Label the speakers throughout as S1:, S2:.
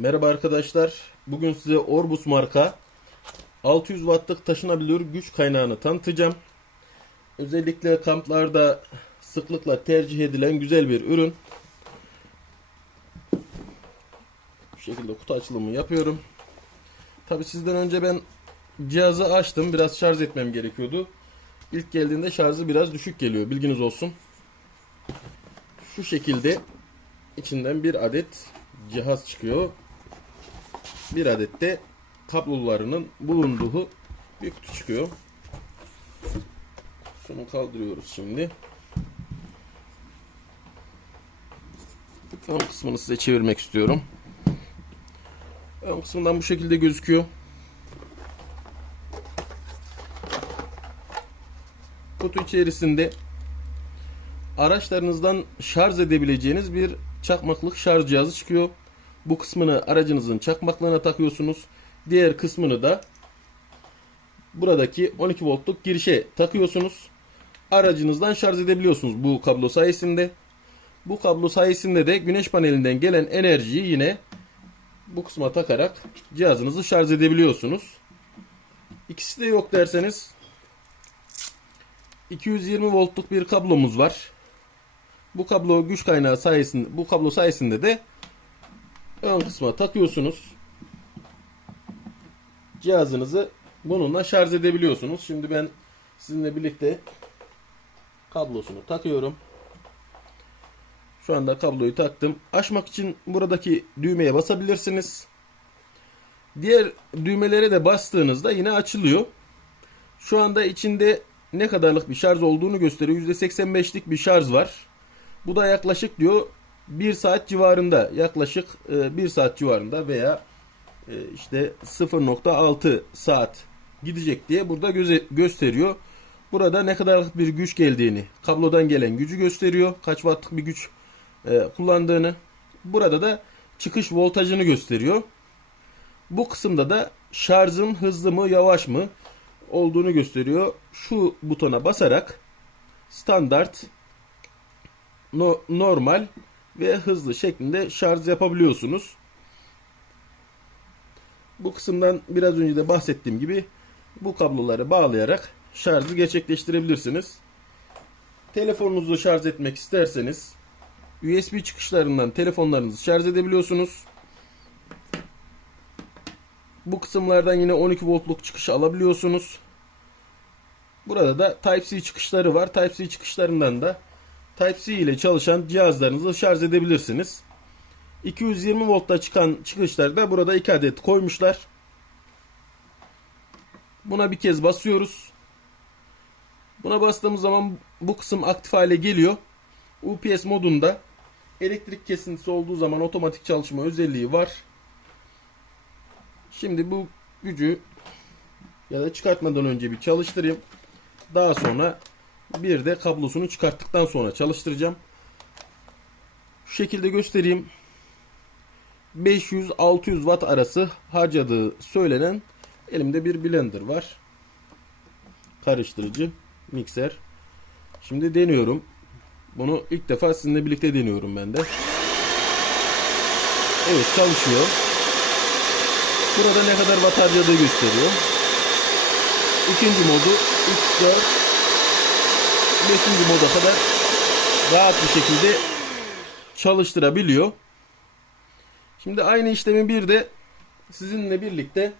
S1: Merhaba arkadaşlar. Bugün size Orbus marka 600 wattlık taşınabilir güç kaynağını tanıtacağım. Özellikle kamplarda sıklıkla tercih edilen güzel bir ürün. Bu şekilde kutu açılımı yapıyorum. Tabi sizden önce ben cihazı açtım. Biraz şarj etmem gerekiyordu. İlk geldiğinde şarjı biraz düşük geliyor. Bilginiz olsun. Şu şekilde içinden bir adet cihaz çıkıyor. Bir adet de kablolarının bulunduğu bir kutu çıkıyor. Şunu kaldırıyoruz şimdi. Ön kısmını size çevirmek istiyorum. Ön kısmından bu şekilde gözüküyor. Kutu içerisinde araçlarınızdan şarj edebileceğiniz bir çakmaklık şarj cihazı çıkıyor. Bu kısmını aracınızın çakmaklığına takıyorsunuz. Diğer kısmını da buradaki 12 voltluk girişe takıyorsunuz. Aracınızdan şarj edebiliyorsunuz bu kablo sayesinde. Bu kablo sayesinde de güneş panelinden gelen enerjiyi yine bu kısma takarak cihazınızı şarj edebiliyorsunuz. İkisi de yok derseniz 220 voltluk bir kablomuz var. Bu kablo güç kaynağı sayesinde bu kablo sayesinde de ön kısma takıyorsunuz. Cihazınızı bununla şarj edebiliyorsunuz. Şimdi ben sizinle birlikte kablosunu takıyorum. Şu anda kabloyu taktım. Açmak için buradaki düğmeye basabilirsiniz. Diğer düğmelere de bastığınızda yine açılıyor. Şu anda içinde ne kadarlık bir şarj olduğunu gösteriyor. %85'lik bir şarj var. Bu da yaklaşık diyor 1 saat civarında yaklaşık 1 saat civarında veya e, işte 0.6 saat gidecek diye burada göze, gösteriyor. Burada ne kadarlık bir güç geldiğini, kablodan gelen gücü gösteriyor. Kaç wattlık bir güç e, kullandığını. Burada da çıkış voltajını gösteriyor. Bu kısımda da şarjın hızlı mı yavaş mı olduğunu gösteriyor. Şu butona basarak standart no, normal ve hızlı şeklinde şarj yapabiliyorsunuz. Bu kısımdan biraz önce de bahsettiğim gibi bu kabloları bağlayarak şarjı gerçekleştirebilirsiniz. Telefonunuzu şarj etmek isterseniz USB çıkışlarından telefonlarınızı şarj edebiliyorsunuz. Bu kısımlardan yine 12 voltluk çıkış alabiliyorsunuz. Burada da Type-C çıkışları var. Type-C çıkışlarından da Type-C ile çalışan cihazlarınızı şarj edebilirsiniz. 220 voltta çıkan çıkışları da burada 2 adet koymuşlar. Buna bir kez basıyoruz. Buna bastığımız zaman bu kısım aktif hale geliyor. UPS modunda elektrik kesintisi olduğu zaman otomatik çalışma özelliği var. Şimdi bu gücü ya da çıkartmadan önce bir çalıştırayım. Daha sonra bir de kablosunu çıkarttıktan sonra çalıştıracağım. Şu şekilde göstereyim. 500-600 watt arası harcadığı söylenen elimde bir blender var. Karıştırıcı, mikser. Şimdi deniyorum. Bunu ilk defa sizinle birlikte deniyorum ben de. Evet çalışıyor. Burada ne kadar watt harcadığı gösteriyor. İkinci modu 3, 4, 5. moda kadar rahat bir şekilde çalıştırabiliyor. Şimdi aynı işlemi bir de sizinle birlikte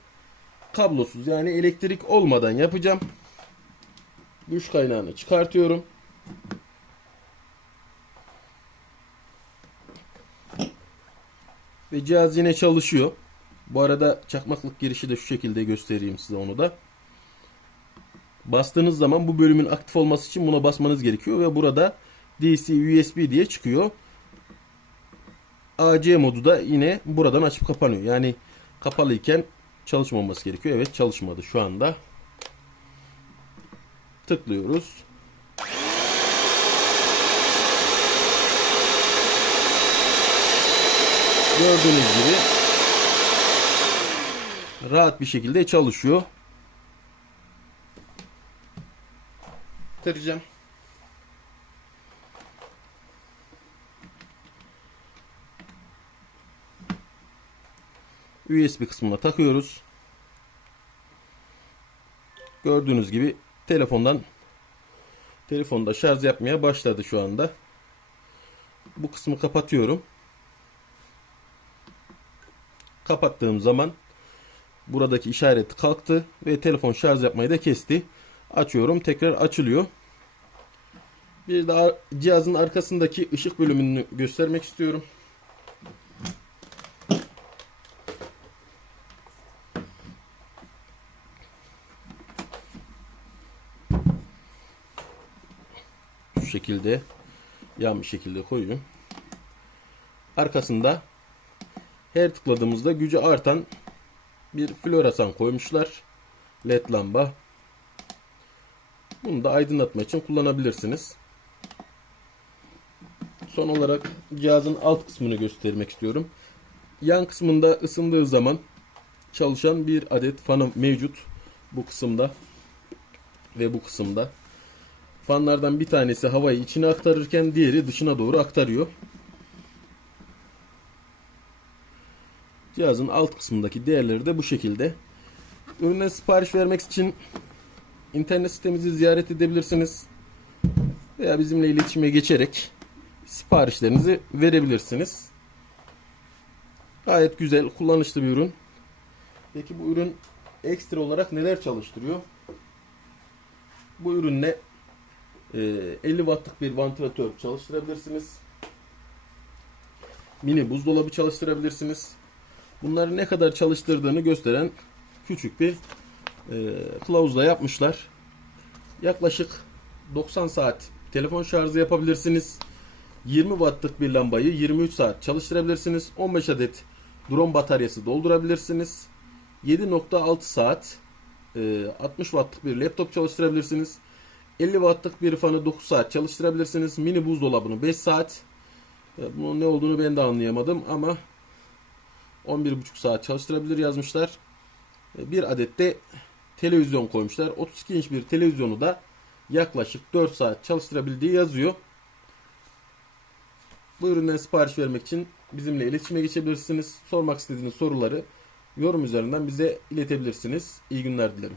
S1: kablosuz yani elektrik olmadan yapacağım. Güç kaynağını çıkartıyorum. Ve cihaz yine çalışıyor. Bu arada çakmaklık girişi de şu şekilde göstereyim size onu da. Bastığınız zaman bu bölümün aktif olması için buna basmanız gerekiyor ve burada DC USB diye çıkıyor. AC modu da yine buradan açıp kapanıyor. Yani kapalı iken çalışmaması gerekiyor. Evet çalışmadı şu anda. Tıklıyoruz. Gördüğünüz gibi rahat bir şekilde çalışıyor. Tıracağım. USB kısmına takıyoruz. Gördüğünüz gibi telefondan telefonda şarj yapmaya başladı şu anda. Bu kısmı kapatıyorum. Kapattığım zaman buradaki işaret kalktı ve telefon şarj yapmayı da kesti. Açıyorum tekrar açılıyor. Bir daha cihazın arkasındaki ışık bölümünü göstermek istiyorum. Şu şekilde yan bir şekilde koyuyorum. Arkasında her tıkladığımızda gücü artan bir floresan koymuşlar. LED lamba. Bunu da aydınlatma için kullanabilirsiniz. Son olarak cihazın alt kısmını göstermek istiyorum. Yan kısmında ısındığı zaman çalışan bir adet fanı mevcut. Bu kısımda ve bu kısımda. Fanlardan bir tanesi havayı içine aktarırken diğeri dışına doğru aktarıyor. Cihazın alt kısmındaki değerleri de bu şekilde. Ürüne sipariş vermek için internet sitemizi ziyaret edebilirsiniz. Veya bizimle iletişime geçerek siparişlerinizi verebilirsiniz. Gayet güzel, kullanışlı bir ürün. Peki bu ürün ekstra olarak neler çalıştırıyor? Bu ürünle e, 50 wattlık bir vantilatör çalıştırabilirsiniz. Mini buzdolabı çalıştırabilirsiniz. Bunları ne kadar çalıştırdığını gösteren küçük bir e, kılavuzla yapmışlar. Yaklaşık 90 saat telefon şarjı yapabilirsiniz. 20 wattlık bir lambayı 23 saat çalıştırabilirsiniz. 15 adet drone bataryası doldurabilirsiniz. 7.6 saat e, 60 wattlık bir laptop çalıştırabilirsiniz. 50 wattlık bir fanı 9 saat çalıştırabilirsiniz. Mini buzdolabını 5 saat. E, Bunun ne olduğunu ben de anlayamadım ama 11,5 saat çalıştırabilir yazmışlar. E, Bir adet de televizyon koymuşlar. 32 inç bir televizyonu da yaklaşık 4 saat çalıştırabildiği yazıyor. Bu üründen sipariş vermek için bizimle iletişime geçebilirsiniz. Sormak istediğiniz soruları yorum üzerinden bize iletebilirsiniz. İyi günler dilerim.